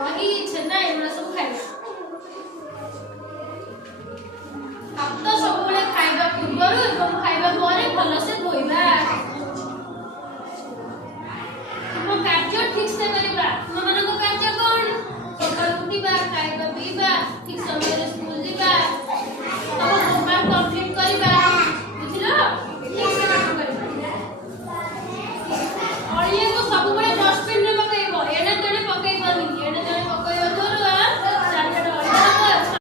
दही छेना एगुड़ा सब खाइबा हाथ सब खाइबा पूर्व एवं खाइबा पर भल से धोइबा तुम कार्य ठीक से करबा तुम मन को कार्य कोन सकाळ उठिबा खाइबा पीबा ठीक समय रे स्कूल जीबा तब होमवर्क